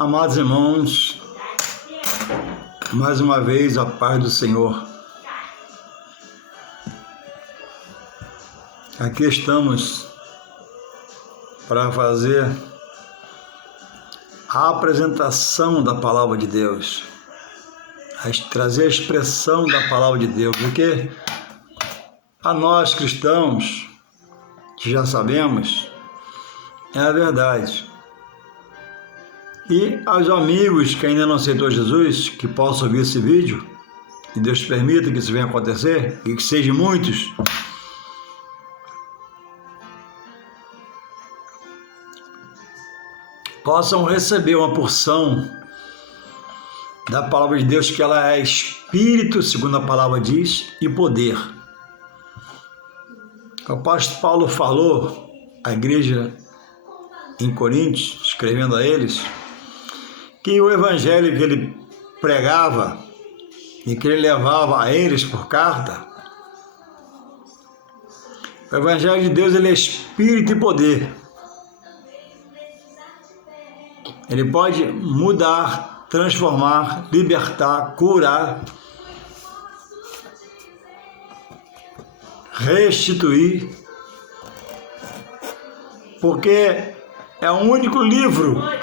Amados irmãos, mais uma vez a paz do Senhor. Aqui estamos para fazer a apresentação da Palavra de Deus, trazer a expressão da Palavra de Deus, porque a nós cristãos, que já sabemos, é a verdade. E aos amigos que ainda não aceitou Jesus, que possam ouvir esse vídeo, que Deus permita que isso venha acontecer, e que sejam muitos, possam receber uma porção da Palavra de Deus, que ela é Espírito, segundo a palavra diz, e poder. O apóstolo Paulo falou à igreja em Coríntios, escrevendo a eles, que o evangelho que ele pregava e que ele levava a eles por carta, o evangelho de Deus, ele é Espírito e poder. Ele pode mudar, transformar, libertar, curar, restituir, porque é o único livro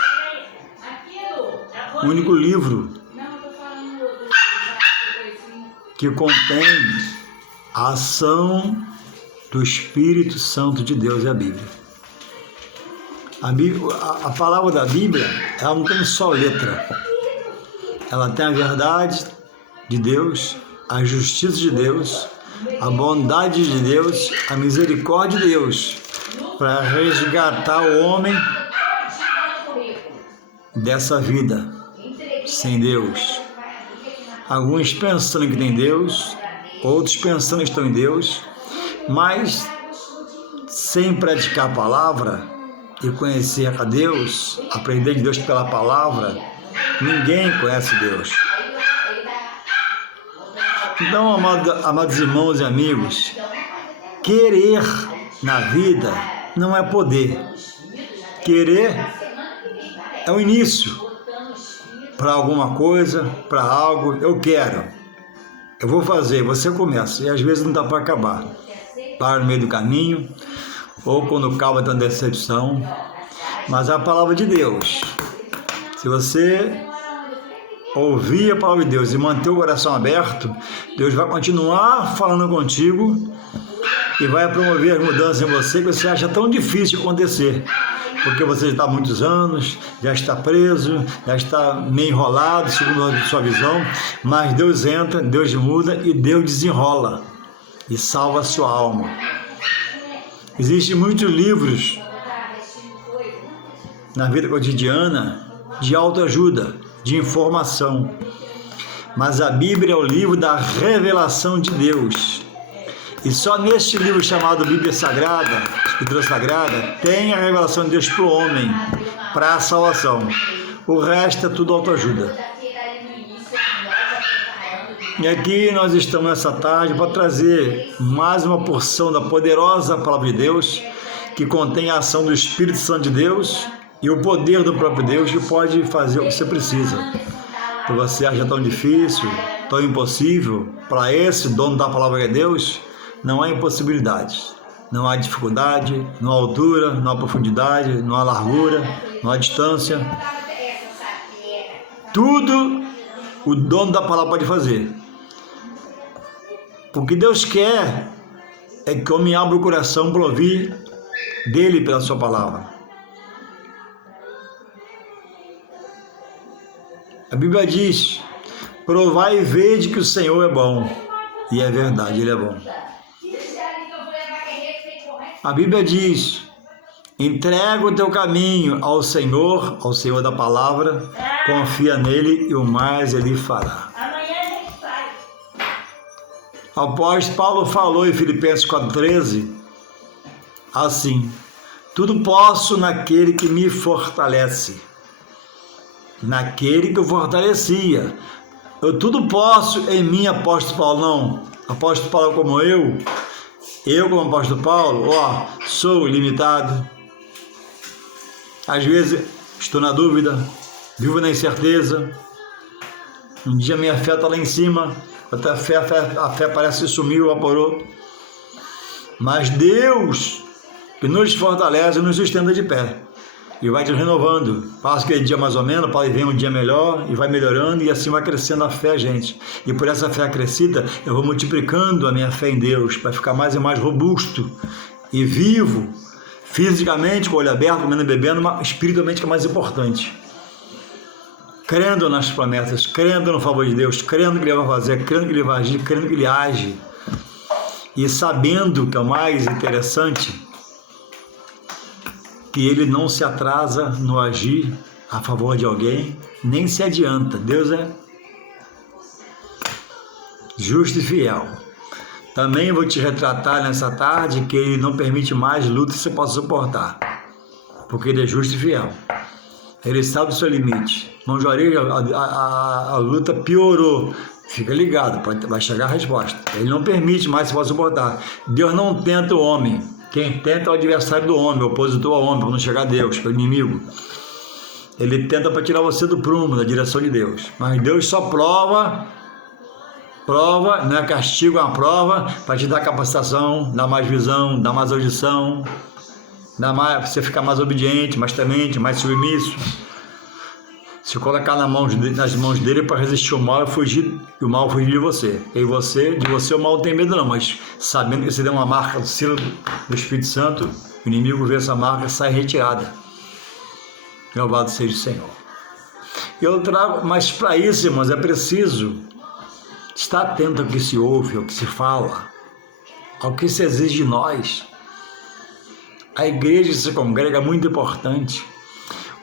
que contém a ação do Espírito Santo de Deus, é a Bíblia. A palavra da Bíblia, ela não tem só letra, ela tem a verdade de Deus, a justiça de Deus, a bondade de Deus, a misericórdia de Deus, para resgatar o homem dessa vida sem Deus. Alguns pensando que tem Deus, outros pensando que estão em Deus, mas sem praticar a palavra e conhecer a Deus, aprender de Deus pela palavra, ninguém conhece Deus. Então, amados irmãos e amigos, querer na vida não é poder. Querer é o início para alguma coisa, para algo. Eu quero, eu vou fazer, você começa, e às vezes não dá para acabar. Para no meio do caminho, ou quando acaba tem decepção. Mas é a palavra de Deus. Se você ouvir a palavra de Deus e manter o coração aberto, Deus vai continuar falando contigo e vai promover as mudanças em você que você acha tão difícil de acontecer. Porque você já está há muitos anos, já está preso, já está meio enrolado, segundo a sua visão, mas Deus entra, Deus muda e Deus desenrola e salva a sua alma. Existem muitos livros na vida cotidiana de autoajuda, de informação, mas a Bíblia é o livro da revelação de Deus. E só neste livro chamado Bíblia Sagrada, Escritura Sagrada, tem a revelação de Deus para o homem, para a salvação. O resto é tudo autoajuda. E aqui nós estamos nessa tarde para trazer mais uma porção da poderosa Palavra de Deus, que contém a ação do Espírito Santo de Deus e o poder do próprio Deus, que pode fazer o que você precisa. Que você acha tão difícil, tão impossível, para esse dono da Palavra de Deus, não há impossibilidades, não há dificuldade, não há altura, não há profundidade, não há largura, não há distância. Tudo o dono da palavra pode fazer. O que Deus quer é que o homem abra o coração para ouvir dele pela sua palavra. A Bíblia diz: provai e vede que o Senhor é bom. E é verdade, Ele é bom. A Bíblia diz: entrega o teu caminho ao Senhor da palavra, confia nele e o mais Ele fará. O apóstolo Paulo falou em Filipenses 4,13, assim: tudo posso naquele que me fortalece. Naquele que eu fortalecia. Eu tudo posso em mim, apóstolo Paulo. Não, apóstolo Paulo como eu como apóstolo Paulo, sou ilimitado. Às vezes estou na dúvida, vivo na incerteza. Um dia minha fé está lá em cima, outra a fé parece que sumiu, evaporou. Mas Deus, que nos fortalece, nos sustenta de pé. E vai te renovando. Passa aquele dia mais ou menos, para vir um dia melhor, e vai melhorando, e assim vai crescendo a fé, gente. E por essa fé acrescida, eu vou multiplicando a minha fé em Deus, para ficar mais e mais robusto e vivo, fisicamente, com o olho aberto, comendo e bebendo, mas espiritualmente, que é mais importante. Crendo nas promessas, crendo no favor de Deus, crendo que Ele vai fazer, crendo que Ele vai agir, crendo que Ele age. E sabendo, que é o mais interessante, que Ele não se atrasa no agir a favor de alguém, nem se adianta. Deus é justo e fiel. Também vou te retratar nessa tarde que Ele não permite mais luta que você possa suportar, porque Ele é justo e fiel. Ele sabe o seu limite. Irmão Juarez, a luta piorou. Fica ligado, vai chegar a resposta. Ele não permite mais que você possa suportar. Deus não tenta o homem. Quem tenta é o adversário do homem, o opositor ao homem, para não chegar a Deus, para o inimigo. Ele tenta para tirar você do prumo, da direção de Deus. Mas Deus só prova, não é castigo, é uma prova, para te dar capacitação, dar mais visão, dar mais audição, para você ficar mais obediente, mais temente, mais submisso. Se colocar nas mãos dele para resistir ao mal e o mal fugir de você. E de você o mal não tem medo não, mas sabendo que você deu uma marca do selo do Espírito Santo, o inimigo vê essa marca e sai retirada. Louvado seja o Senhor. Eu trago, mas para isso, irmãos, é preciso estar atento ao que se ouve, ao que se fala, ao que se exige de nós. A igreja que se congrega é muito importante.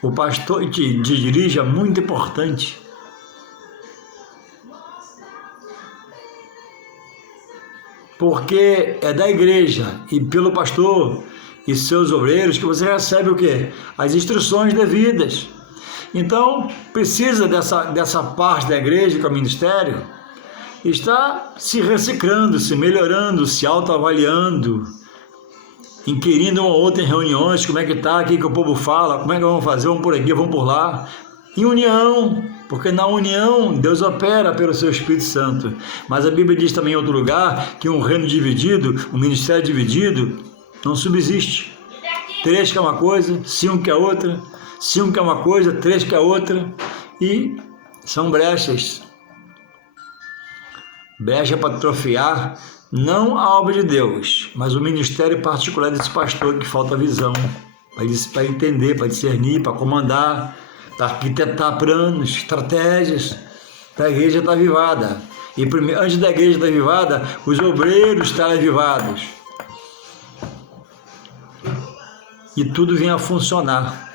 O pastor que dirige é muito importante. Porque é da igreja e pelo pastor e seus obreiros que você recebe o quê? As instruções devidas. Então, precisa dessa parte da igreja, que é o ministério, estar se reciclando, se melhorando, se autoavaliando, inquirindo um ou outro em reuniões, como é que está, o que o povo fala, como é que vamos fazer, vamos por aqui, vamos por lá. Em união, porque na união Deus opera pelo seu Espírito Santo. Mas a Bíblia diz também em outro lugar que um reino dividido, um ministério dividido, não subsiste. 3 quer uma coisa, 5 quer outra, 5 quer uma coisa, 3 quer outra, e são brechas. Brecha para atrofiar não a obra de Deus, mas o ministério particular desse pastor que falta visão, para entender, para discernir, para comandar, para arquitetar planos, estratégias, para a igreja estar avivada. E antes da igreja estar avivada, os obreiros estarem avivados. E tudo vinha a funcionar.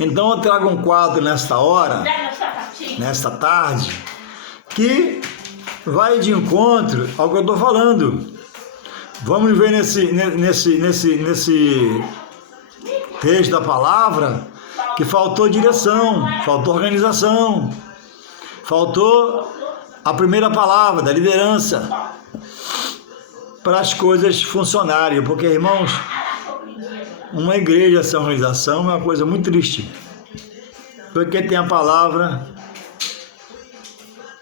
Então eu trago um quadro nesta hora, nesta tarde, que vai de encontro ao que eu estou falando. Vamos ver nesse texto da palavra que faltou direção, faltou organização, faltou a primeira palavra da liderança para as coisas funcionarem. Porque, irmãos, uma igreja sem organização é uma coisa muito triste. Porque tem a palavra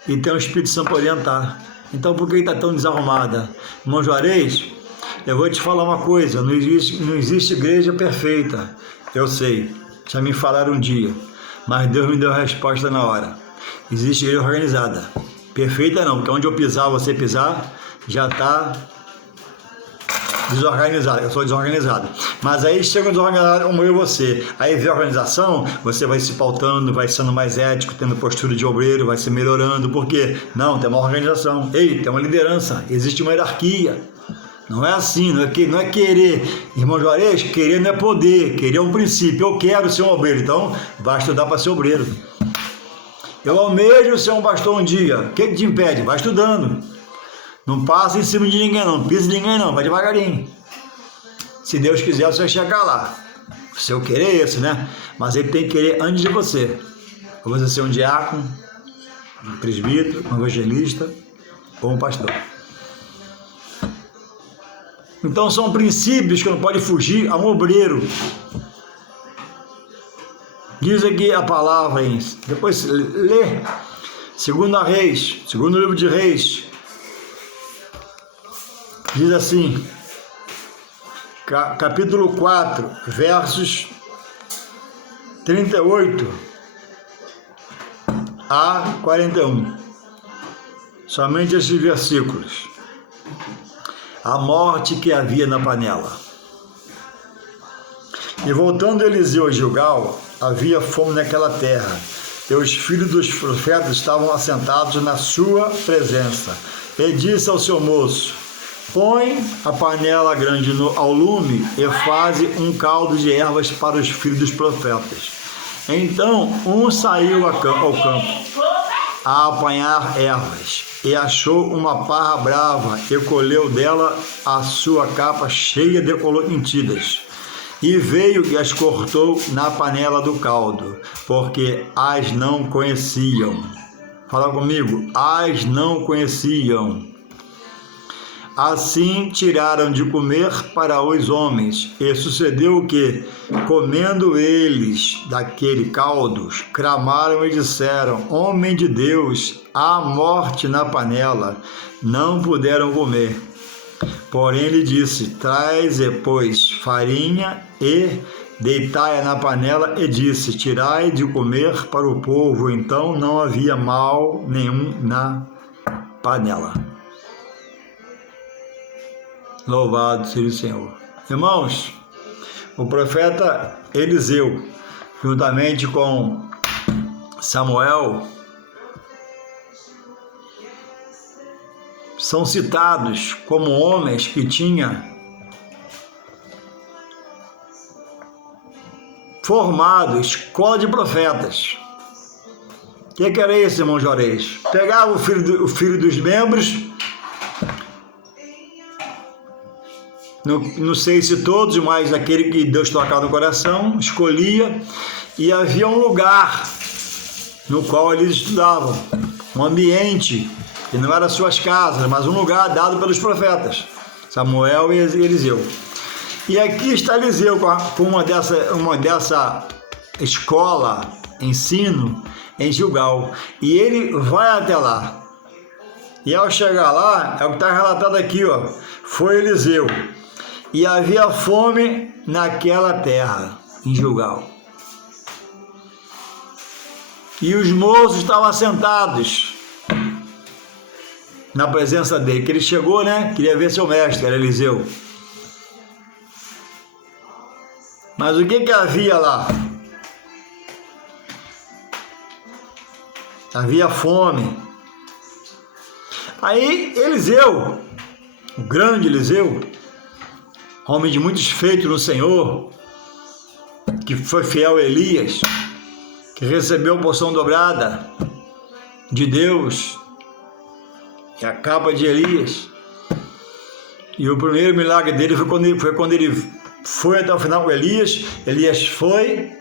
e tem o Espírito Santo para orientar. Então, por que está tão desarrumada? Irmão Juarez, eu vou te falar uma coisa, não existe igreja perfeita. Eu sei, já me falaram um dia, mas Deus me deu a resposta na hora. Existe igreja organizada. Perfeita não, porque onde eu pisar, você pisar, já está desorganizado. Eu sou desorganizado. Mas aí chega um desorganizado como eu e você. Aí vê a organização, você vai se pautando, vai sendo mais ético, tendo postura de obreiro, vai se melhorando. Por quê? Não, tem uma organização. Ei, tem uma liderança. Existe uma hierarquia. Não é assim, não é querer. Irmão Juarez, querer não é poder. Querer é um princípio. Eu quero ser um obreiro, então vai estudar para ser obreiro. Eu almejo ser um pastor um dia. O que te impede? Vai estudando. Não passa em cima de ninguém não, pisa de ninguém não, vai devagarinho. Se Deus quiser, você vai chegar lá. O seu querer é esse, né? Mas Ele tem que querer antes de você. Ou você ser um diácono, um presbítero, um evangelista ou um pastor. Então são princípios que não pode fugir a um obreiro. Diz aqui a palavra, depois lê, segundo livro de Reis, diz assim, capítulo 4, versos 38 a 41. Somente esses versículos. A morte que havia na panela. E voltando Eliseu a Gilgal, havia fome naquela terra, e os filhos dos profetas estavam assentados na sua presença. E disse ao seu moço: põe a panela grande ao lume e faze um caldo de ervas para os filhos dos profetas. Então um saiu ao campo a apanhar ervas, e achou uma parra brava, e colheu dela a sua capa cheia de coloridas. E veio e as cortou na panela do caldo, porque as não conheciam. Fala comigo, as não conheciam. Assim tiraram de comer para os homens, e sucedeu que, comendo eles daquele caldo, clamaram e disseram: homem de Deus, há morte na panela. Não puderam comer. Porém ele disse: traze, pois, farinha e deitai-a na panela, e disse: tirai de comer para o povo. Então não havia mal nenhum na panela. Louvado seja o Senhor. Irmãos, o profeta Eliseu, juntamente com Samuel, são citados como homens que tinham formado escola de profetas. O que era isso, irmão Juarez? Pegava o filho dos membros, não sei se todos, mas aquele que Deus tocava no coração, escolhia, e havia um lugar no qual eles estudavam, um ambiente, que não era suas casas, mas um lugar dado pelos profetas, Samuel e Eliseu. E aqui está Eliseu com uma dessa escola, ensino, em Gilgal, e ele vai até lá. E ao chegar lá, é o que está relatado aqui, ó, foi Eliseu. E havia fome naquela terra, em Gilgal. E os moços estavam assentados na presença dele, que ele chegou, né? Queria ver seu mestre, era Eliseu. Mas o que havia lá? Havia fome. Aí Eliseu, o grande Eliseu, homem de muitos feitos no Senhor, que foi fiel a Elias, que recebeu a porção dobrada de Deus, e a capa de Elias. E o primeiro milagre dele foi quando ele foi até o final com Elias. Elias foi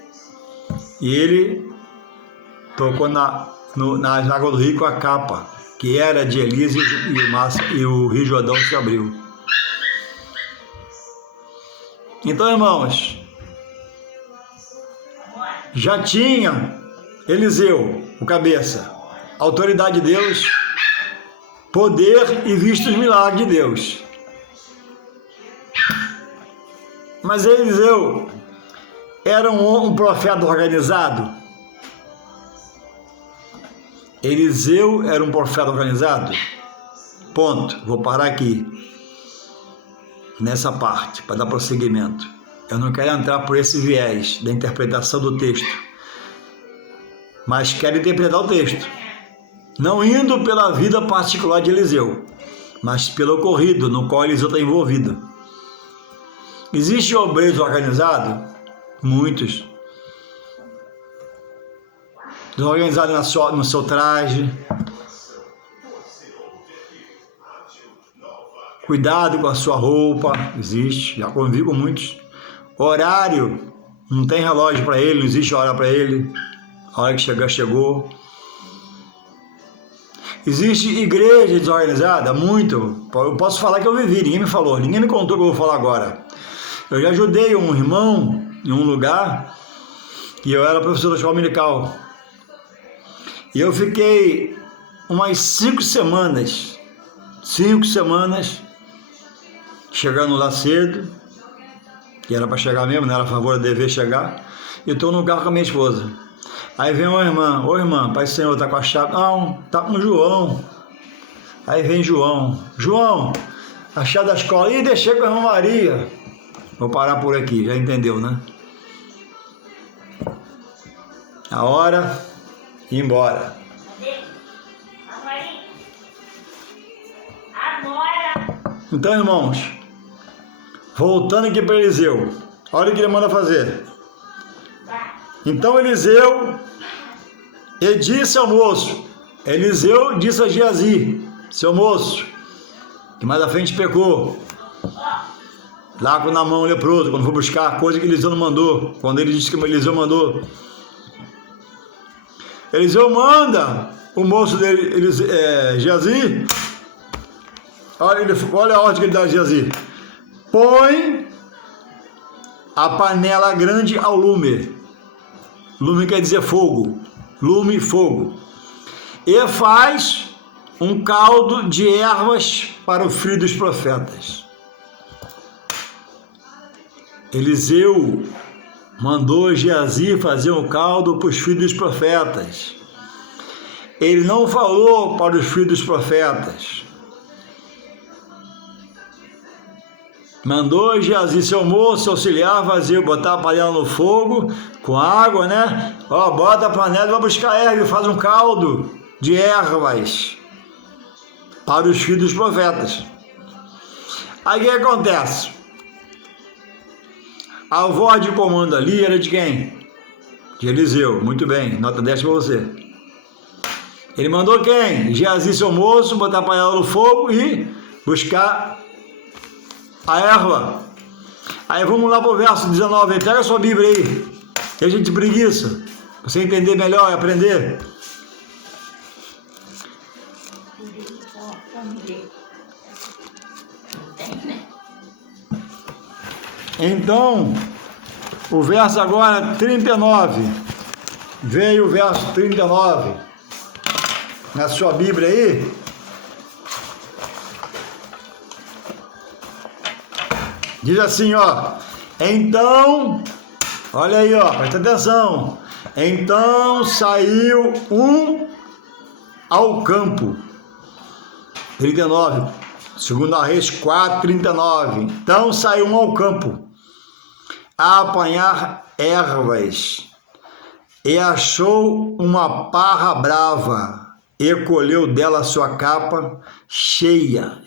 e ele tocou nas águas do rio com a capa, que era de Elias, e o Rio Jordão se abriu. Então, irmãos, já tinha Eliseu, o cabeça, autoridade de Deus, poder e visto os milagres de Deus. Mas Eliseu era um profeta organizado? Eliseu era um profeta organizado? Ponto. Vou parar aqui, nessa parte, para dar prosseguimento. Eu não quero entrar por esse viés da interpretação do texto, mas quero interpretar o texto, não indo pela vida particular de Eliseu, mas pelo ocorrido no qual Eliseu está envolvido. Existe obreiros organizados? Muitos. Desorganizados no seu traje. Cuidado com a sua roupa. Existe, já convivi com muitos. Horário, não tem relógio para ele, não existe hora para ele. A hora que chegar, chegou. Existe igreja desorganizada? Muito. Eu posso falar que eu vivi, ninguém me falou, ninguém me contou o que eu vou falar agora. Eu já ajudei um irmão em um lugar E eu era professor da escola dominical. E eu fiquei umas 5 semanas, chegando lá cedo, que era para chegar mesmo, não era a favor de dever chegar, e estou no carro com a minha esposa. Aí vem uma irmã, ô irmã, Pai Senhor, tá com a chave? Não, tá com o João. Aí vem João, a chave da escola, e deixei com a irmã Maria. Vou parar por aqui, já entendeu, né? A hora de ir embora. Então, irmãos, voltando aqui para Eliseu, olha o que ele manda fazer. Então Eliseu disse ao moço, Eliseu disse a Geazi, seu moço, que mais à frente pecou, lá com Naamã leproso, quando foi buscar a coisa que Eliseu não mandou, quando ele disse que Eliseu mandou. Eliseu manda o moço dele, Geazi, olha a ordem que ele dá a Geazi, põe a panela grande ao lume, lume quer dizer fogo, lume e fogo, e faz um caldo de ervas para o filho dos profetas. Eliseu mandou Geazi fazer um caldo para os filhos dos profetas. Ele não falou para os filhos dos profetas. Mandou Geazi, seu moço, auxiliar, fazer, botar a panela no fogo, com água, né? Ó, bota a panela e vai buscar erva e faz um caldo de ervas para os filhos dos profetas. Aí o que acontece? A voz de comando ali era de quem? De Eliseu. Muito bem, nota 10 para você. Ele mandou quem? Geazi, seu moço, botar a panela no fogo e buscar a erva. Aí vamos lá para o verso 19. Pega a sua Bíblia aí. Que a gente preguiça. Pra você entender melhor e aprender. Então, o verso agora 39. Veio o verso 39. Na sua Bíblia aí. Diz assim, ó. Então, olha aí, ó, presta atenção. Então saiu um ao campo. 39. Segundo a Reis 4, 39. Então saiu um ao campo a apanhar ervas e achou uma parra brava e colheu dela sua capa cheia.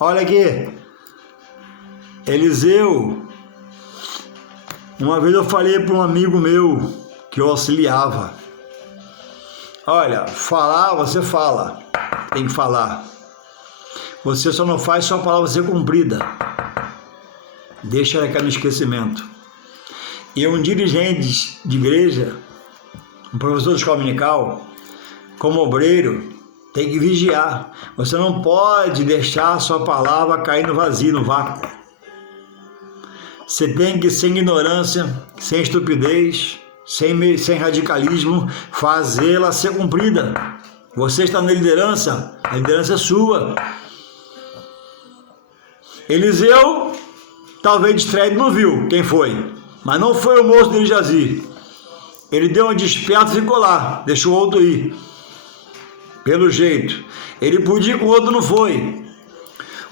Olha aqui, Eliseu, uma vez eu falei para um amigo meu que eu auxiliava, olha, falar você fala, tem que falar, você só não faz sua palavra ser cumprida, deixa ela cair no esquecimento. E um dirigente de igreja, um professor de escola dominical, como obreiro, tem que vigiar. Você não pode deixar a sua palavra cair no vazio, no vácuo. Você tem que, sem ignorância, sem estupidez, sem radicalismo, fazê-la ser cumprida. Você está na liderança, a liderança é sua. Eliseu, talvez distraído, não viu quem foi, mas não foi o moço de Geazi. Ele deu um desperto e ficou lá, deixou o outro ir. Pelo jeito, ele podia ir com o outro, não foi.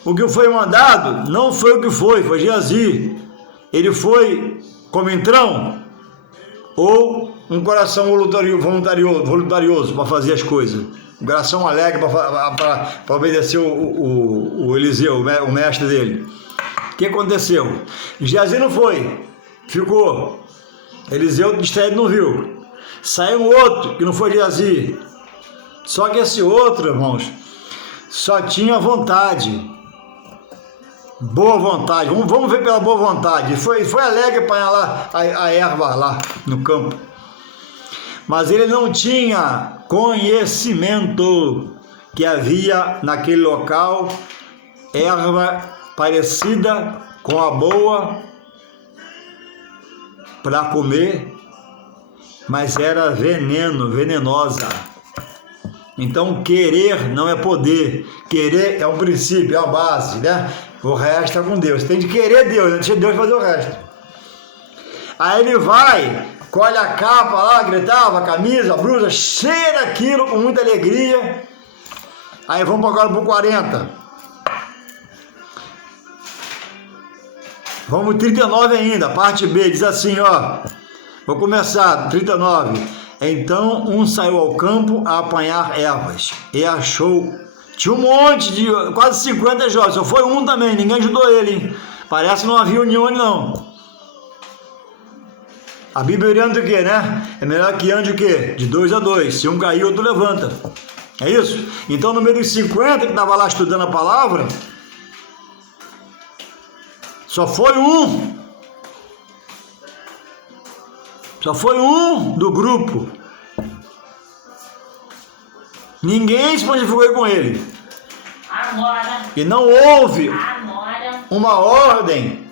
O que foi mandado não foi o que foi Geazi. Ele foi como entrão ou um coração voluntarioso para fazer as coisas. Um coração alegre para obedecer o Eliseu, o mestre dele. O que aconteceu? Geazi não foi, ficou. Eliseu distraído não viu. Saiu um outro que não foi Geazi. Só que esse outro, irmãos, só tinha vontade, boa vontade, vamos ver pela boa vontade, foi alegre para lá a erva lá no campo, mas ele não tinha conhecimento que havia naquele local erva parecida com a boa para comer, mas era venenosa. Então, querer não é poder. Querer é um princípio, é a base, né? O resto é com Deus. Você tem de querer Deus, deixa Deus fazer o resto. Aí ele vai, colhe a capa lá, gritava, a camisa, a blusa, cheia daquilo, com muita alegria. Aí vamos agora para o 40. Vamos 39 ainda, parte B, diz assim, ó. Vou começar, 39. Então um saiu ao campo a apanhar ervas e achou. Tinha um monte de, quase 50 jovens, só foi um também, ninguém ajudou ele, hein? Parece que não havia união não. A Bíblia orienta o quê, né? É melhor que ande o quê? De 2 a 2. Se um cair, outro levanta. É isso? Então, no meio dos 50 que estava lá estudando a palavra, só foi um. Só foi um do grupo. Ninguém se prontificou com ele. E não houve uma ordem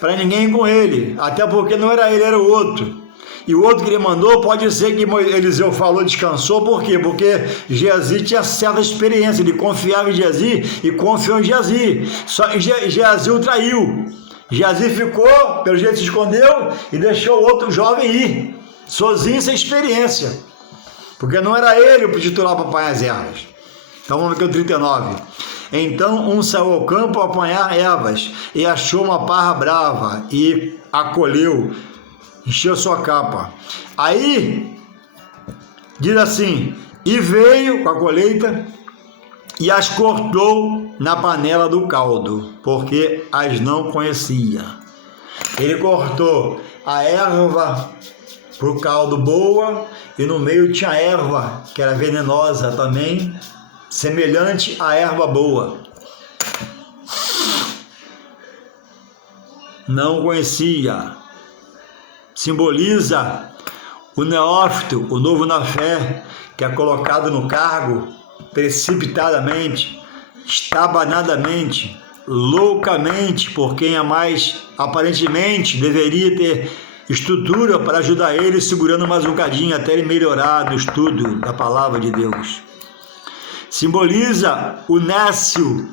para ninguém ir com ele, até porque não era ele, era o outro. E o outro que ele mandou, pode ser que Eliseu falou, descansou, por quê? Porque Geazi tinha certa experiência, ele confiava em Geazi e confiou em Geazi. Só Geazi o traiu. Geazi ficou, pelo jeito se escondeu e deixou o outro jovem ir, sozinho, sem experiência. Porque não era ele o titular para apanhar as ervas. Então vamos ver aqui o 39. Então um saiu ao campo a apanhar ervas e achou uma parra brava e a colheu, encheu sua capa. Aí diz assim, e veio com a colheita e as cortou na panela do caldo, porque as não conhecia. Ele cortou a erva para o caldo boa e no meio tinha erva que era venenosa também, semelhante à erva boa. Não conhecia. Simboliza o neófito, o novo na fé, que é colocado no cargo precipitadamente, estabanadamente, loucamente, por quem é mais aparentemente deveria ter estrutura para ajudar ele, segurando mais um bocadinho até ele melhorar no estudo da palavra de Deus. Simboliza o nécio,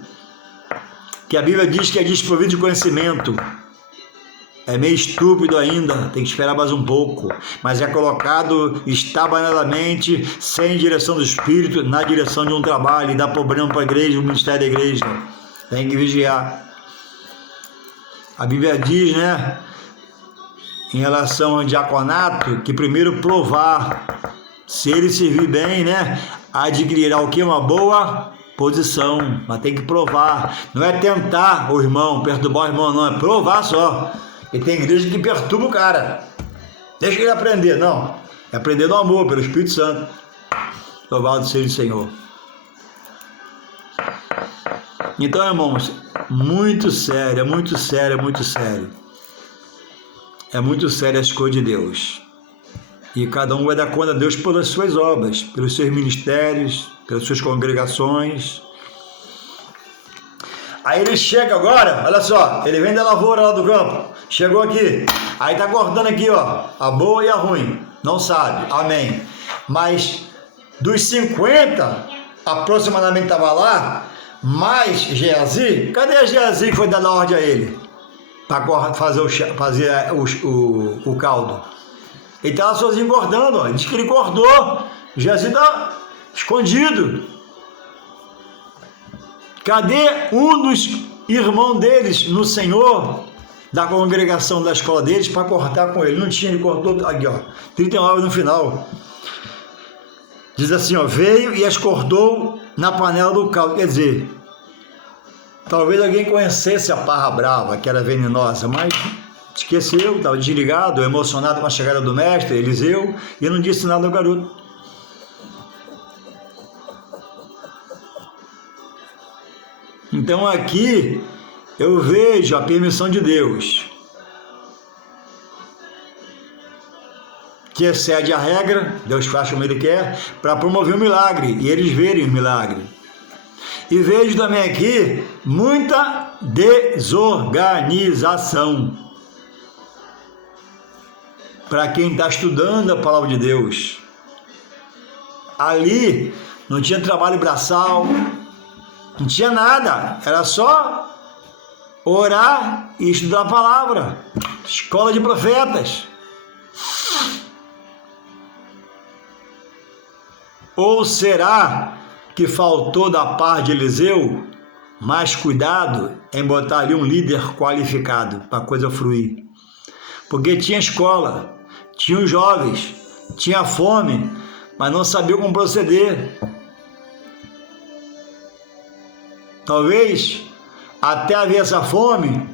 que a Bíblia diz que é desprovido de conhecimento. É meio estúpido ainda, tem que esperar mais um pouco, mas é colocado estabanadamente, sem direção do Espírito, na direção de um trabalho, e dá problema para a igreja, o ministério da igreja. Tem que vigiar. A Bíblia diz, né, em relação ao diaconato, que primeiro provar, se ele servir bem, né, adquirirá o que? Uma boa posição, mas tem que provar. Não é tentar o irmão, perturbar o irmão, não, é provar só. E tem igreja que perturba o cara. Deixa ele aprender, não. É aprender no amor, pelo Espírito Santo. Louvado seja o Senhor. Então, irmãos, muito sério, é muito sério, é muito sério. É muito sério as coisas de Deus. E cada um vai dar conta a Deus pelas suas obras, pelos seus ministérios, pelas suas congregações. Aí ele chega agora, olha só, ele vem da lavoura lá do campo, chegou aqui, aí tá cortando aqui, ó, a boa e a ruim, não sabe, amém. Mas dos 50, aproximadamente estava lá, mais Geazi, cadê a Geazi que foi dar ordem a ele? Para fazer o caldo. Ele estava sozinho cortando, ó, diz que ele cortou, Geazi está escondido. Cadê um dos irmãos deles no Senhor, da congregação da escola deles, para cortar com ele? Não tinha, ele cortou aqui, ó, 39 no final. Diz assim, ó, veio e as cortou na panela do caldo. Quer dizer, talvez alguém conhecesse a parra brava, que era venenosa, mas esqueceu, estava desligado, emocionado com a chegada do mestre, Eliseu, e não disse nada ao garoto. Então aqui eu vejo a permissão de Deus, que excede a regra, Deus faz como Ele quer, para promover o milagre, e eles verem o milagre. E vejo também aqui muita desorganização. para quem está estudando a palavra de Deus. Ali não tinha trabalho braçal, não tinha nada, era só orar e estudar a palavra. Escola de profetas. Ou será que faltou da parte de Eliseu mais cuidado em botar ali um líder qualificado para a coisa fluir? Porque tinha escola, tinha os jovens, tinha fome, mas não sabia como proceder. Talvez até haver essa fome,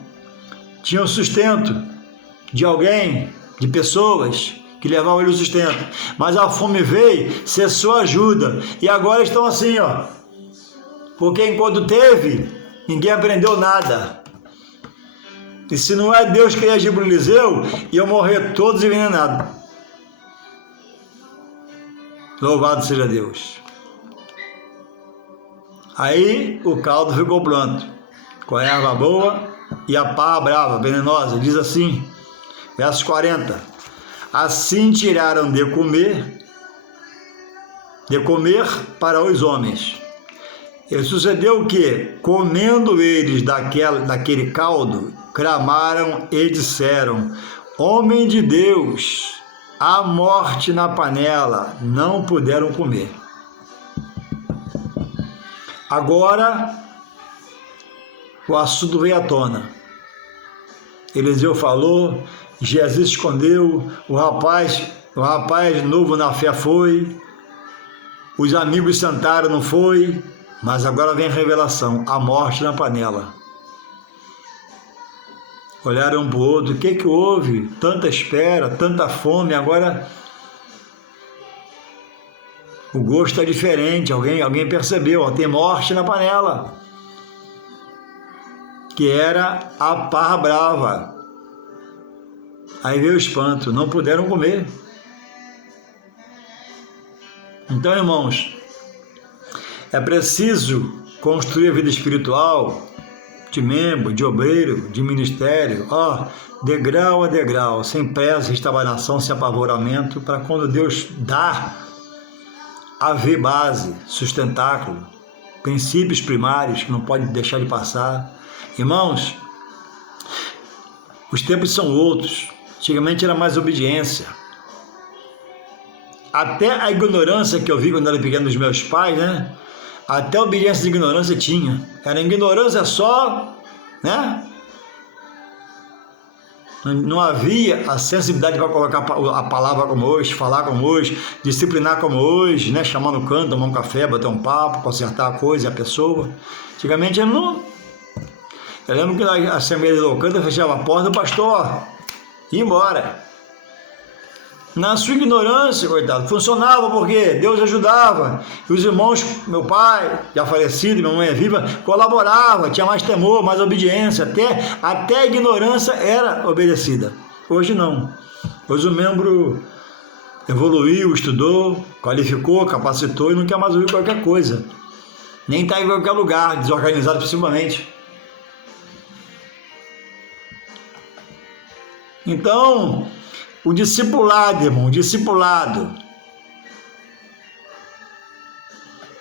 tinha o sustento de alguém, de pessoas que levavam ele o sustento. Mas a fome veio, cessou a ajuda. E agora estão assim, ó. Porque enquanto teve, ninguém aprendeu nada. E se não é Deus que ia agir por Eliseu, iam morrer todos envenenados. Louvado seja Deus. Aí o caldo ficou pronto, com a erva boa e a parra brava, venenosa. Diz assim, versos 40. Assim tiraram de comer para os homens. E sucedeu que, comendo eles daquele caldo, clamaram e disseram: homem de Deus, há morte na panela. Não puderam comer. Agora o assunto veio à tona. Eliseu falou, Jesus escondeu, o rapaz novo na fé foi, os amigos sentaram, não foi, mas agora vem a revelação, a morte na panela. Olharam um para o outro, o que houve? Tanta espera, tanta fome, agora o gosto é diferente, alguém percebeu, ó, tem morte na panela, que era a parra brava. Aí veio o espanto, não puderam comer. Então, irmãos, é preciso construir a vida espiritual de membro, de obreiro, de ministério, ó, degrau a degrau, sem pressa, estabanação, sem apavoramento, para quando Deus dá, haver base, sustentáculo, princípios primários que não pode deixar de passar. Irmãos, os tempos são outros. Antigamente era mais obediência. Até a ignorância que eu vi quando era pequeno dos meus pais, né? Até a obediência de ignorância tinha. Era ignorância só, né? Não havia a sensibilidade para colocar a palavra como hoje, falar como hoje, disciplinar como hoje, né? Chamar no canto, tomar um café, bater um papo, consertar a coisa e a pessoa. Antigamente eu não. Eu lembro que na Assembleia de Locanda fechava a porta do pastor ia embora. Na sua ignorância, coitado, funcionava porque Deus ajudava. E os irmãos, meu pai, já falecido, minha mãe é viva, colaborava, tinha mais temor, mais obediência. Até a ignorância era obedecida. Hoje não. Hoje o membro evoluiu, estudou, qualificou, capacitou e não quer mais ouvir qualquer coisa. Nem está em qualquer lugar, desorganizado principalmente. Então, o discipulado, irmão, o discipulado.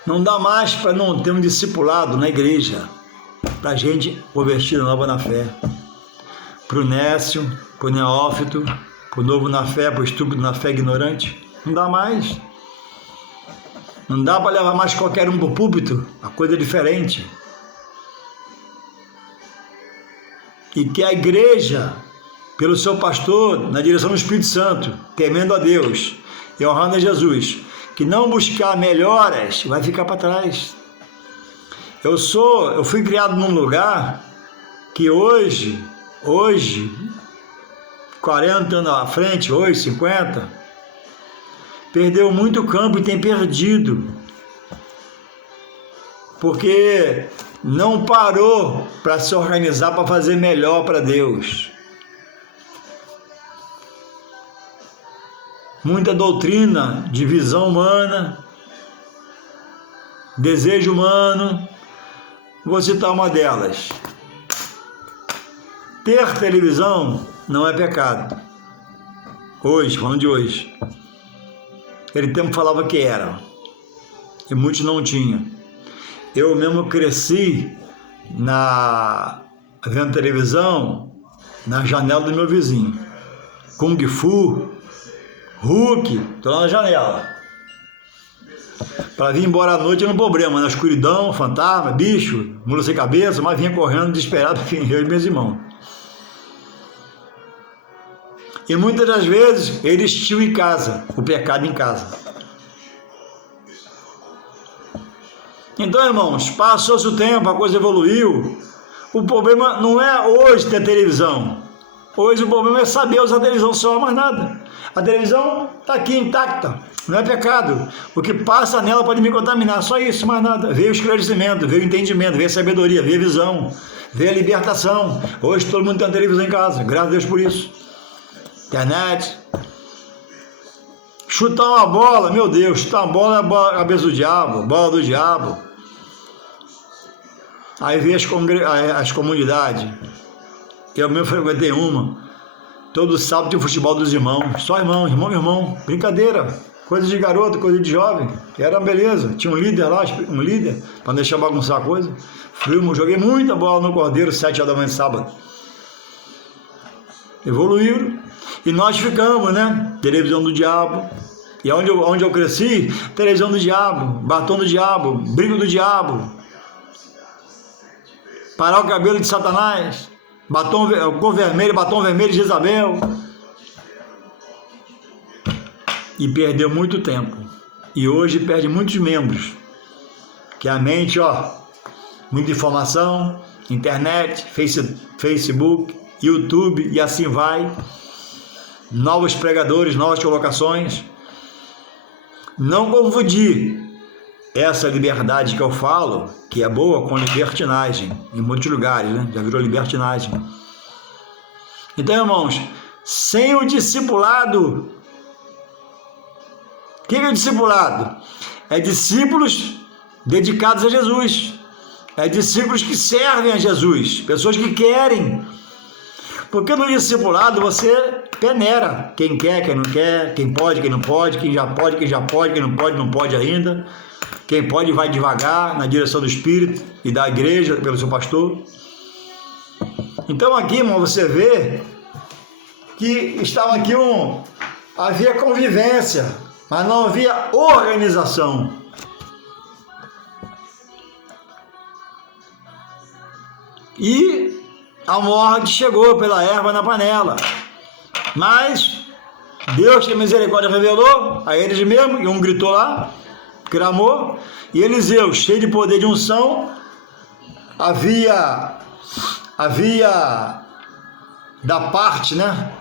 Não dá mais para não ter um discipulado na igreja, para a gente convertida nova na fé. Para o nécio, para o neófito, para o novo na fé, para o estúpido na fé ignorante. Não dá mais. Não dá para levar mais qualquer um para o púlpito, a coisa é diferente. E que a igreja, pelo seu pastor, na direção do Espírito Santo, temendo a Deus e honrando a Jesus, que não buscar melhoras, vai ficar para trás. Eu fui criado num lugar que hoje, 40 anos à frente, hoje, 50, perdeu muito campo e tem perdido, porque não parou para se organizar para fazer melhor para Deus. Muita doutrina de visão humana, desejo humano. Vou citar uma delas. Ter televisão não é pecado. Hoje, falando de hoje. Aquele tempo falava que era, e muitos não tinham. Eu mesmo cresci vendo televisão na janela do meu vizinho. Kung Fu, Hulk, tô lá na janela. Para vir embora à noite era um problema, na escuridão, fantasma, bicho, mula sem cabeça, mas vinha correndo desesperado para eu e meus irmãos. E muitas das vezes eles tinham em casa, o pecado em casa. Então, irmãos, passou-se o tempo, a coisa evoluiu. O problema não é hoje ter televisão. Hoje o problema é saber usar a televisão só, mais nada. A televisão está aqui intacta, não é pecado. O que passa nela pode me contaminar, só isso, mais nada. Veio o esclarecimento, veio o entendimento, veio a sabedoria, veio a visão, veio a libertação. Hoje todo mundo tem uma televisão em casa, graças a Deus por isso. Internet. Chutar uma bola, meu Deus, chutar uma bola é a cabeça do diabo, bola do diabo. Aí vem as comunidades. Eu mesmo frequentei uma. Todo sábado tinha o futebol dos irmãos. Só irmão. Brincadeira. Coisa de garoto, coisa de jovem. Era beleza. Tinha um líder lá, para não deixar bagunçar a coisa. Joguei muita bola no Cordeiro, 7 horas da manhã de sábado. Evoluíram. E nós ficamos, né? Televisão do diabo. E onde eu cresci, televisão do diabo, batom do diabo, brinco do diabo. Parar o cabelo de Satanás, cor vermelho, batom vermelho de Jezabel. E perdeu muito tempo. E hoje perde muitos membros. Que a mente, muita informação, internet, Facebook, YouTube e assim vai. Novos pregadores, novas colocações. Não confundir essa liberdade que eu falo, que é boa, com libertinagem, em muitos lugares, né? Já virou libertinagem. Então, irmãos, sem o discipulado, o que é discipulado? É discípulos dedicados a Jesus, é discípulos que servem a Jesus, pessoas que querem. Porque no discipulado você peneira quem quer, quem não quer, quem pode, quem não pode, quem já pode, quem não pode ainda. Quem pode vai devagar na direção do Espírito e da igreja, pelo seu pastor. Então aqui, irmão, você vê que estava aqui havia convivência, mas não havia organização. E a morte chegou pela erva na panela. Mas Deus, que misericórdia, revelou a eles mesmos, e um gritou lá, clamou, e Eliseu, cheio de poder de unção, havia da parte, né,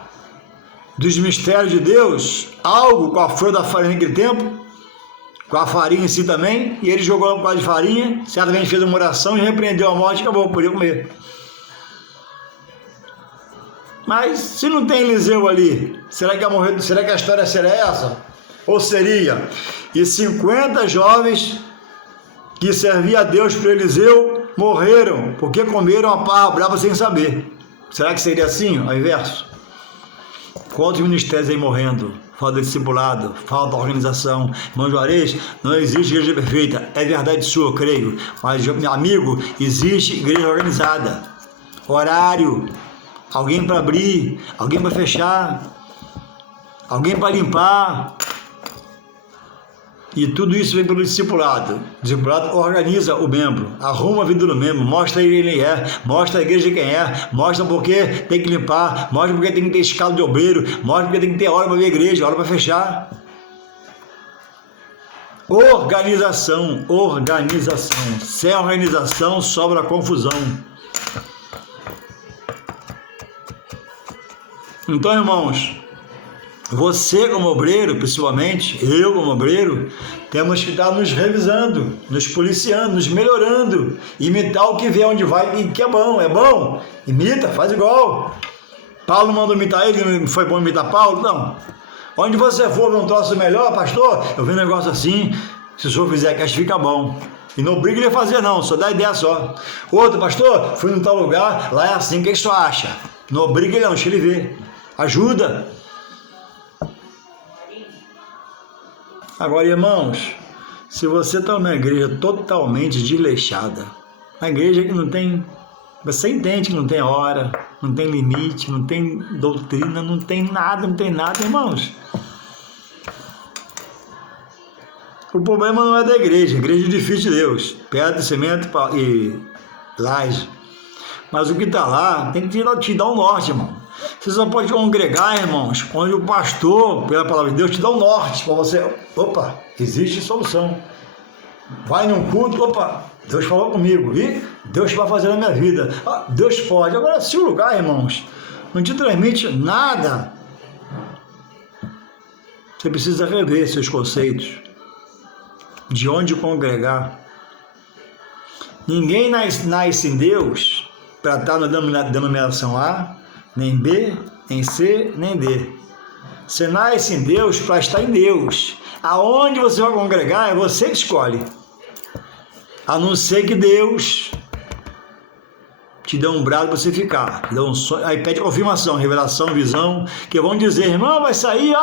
dos mistérios de Deus, algo com a folha da farinha naquele tempo, com a farinha em si também, e ele jogou um bocado de farinha, certamente fez uma oração e repreendeu a morte e acabou, podia comer. Mas se não tem Eliseu ali, será que a história seria essa? Ou seria, e 50 jovens que serviam a Deus para Eliseu morreram, porque comeram a parra brava sem saber. Será que seria assim, ao inverso? Quantos ministérios aí morrendo? Falta de discipulado, falta de organização. Irmão Juarez, não existe igreja perfeita. É verdade sua, eu creio. Mas, meu amigo, existe igreja organizada. Horário, alguém para abrir, alguém para fechar, alguém para limpar. E tudo isso vem pelo discipulado. O discipulado organiza o membro, arruma a vida do membro, mostra ele quem é, mostra a igreja quem é, mostra porque tem que limpar, mostra porque tem que ter escala de obreiro, mostra porque tem que ter hora para ver a igreja, hora para fechar. Organização. Sem organização sobra confusão. Então, irmãos, você como obreiro, principalmente, eu como obreiro, temos que estar nos revisando, nos policiando, nos melhorando, imitar o que vê, onde vai, e que é bom, imita, faz igual. Paulo mandou imitar ele, não foi bom imitar Paulo? Não. Onde você for ver um troço melhor, pastor, eu vi um negócio assim, se o senhor fizer que acho que fica bom. E não obriga ele a fazer não, só dá ideia só. Outro, pastor, fui num tal lugar, lá é assim, o que o senhor acha? Não obriga ele não, deixa ele ver. Ajuda. Agora, irmãos, se você está numa igreja totalmente desleixada, uma igreja que não tem, você entende que não tem hora, não tem limite, não tem doutrina, não tem nada, irmãos. O problema não é da igreja, a igreja é difícil de Deus, pedra, cimento e laje. Mas o que está lá tem que te dar um norte, irmão. Você só pode congregar, irmãos, onde o pastor, pela palavra de Deus, te dá um norte para você. Opa, existe solução. Vai num culto, opa, Deus falou comigo, e Deus vai fazer na minha vida. Ah, Deus pode. Agora, se o lugar, irmãos, não te transmite nada, você precisa rever seus conceitos. De onde congregar. Ninguém nasce em Deus para estar na denominação A, nem B, nem C, nem D. Você nasce em Deus para estar em Deus. Aonde você vai congregar é você que escolhe. A não ser que Deus te dê um brado para você ficar. Te dê um sonho, aí pede confirmação, revelação, visão, que vão dizer, irmão, vai sair.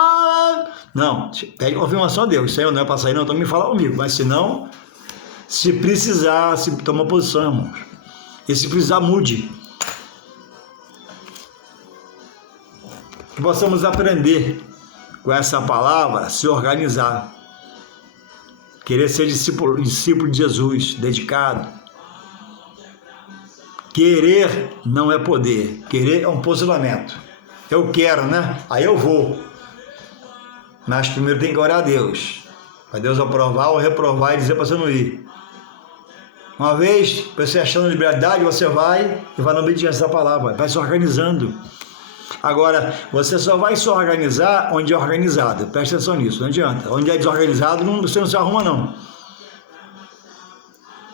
Não, pede confirmação a Deus. Senhor, não é para sair, não, então me fala comigo. Mas se não, se precisar, se toma posição, irmãos. E se precisar, mude. Que possamos aprender com essa palavra, se organizar. Querer ser discípulo de Jesus, dedicado. Querer não é poder. Querer é um posicionamento. Eu quero, né? Aí eu vou. Mas primeiro tem que orar a Deus. Para Deus aprovar ou reprovar e dizer para você não ir. Uma vez, você achando liberdade, você vai e vai na obediência da palavra. Vai se organizando. Agora, você só vai se organizar onde é organizado. Presta atenção nisso, não adianta. Onde é desorganizado, você não se arruma, não.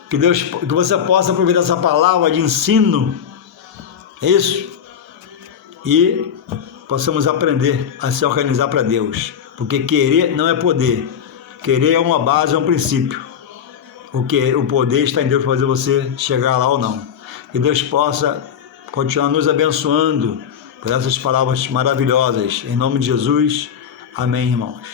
Que você possa aproveitar essa palavra de ensino. É isso. E possamos aprender a se organizar para Deus. Porque querer não é poder. Querer é uma base, é um princípio. O poder está em Deus para fazer você chegar lá ou não. Que Deus possa continuar nos abençoando por essas palavras maravilhosas. Em nome de Jesus. Amém, irmãos.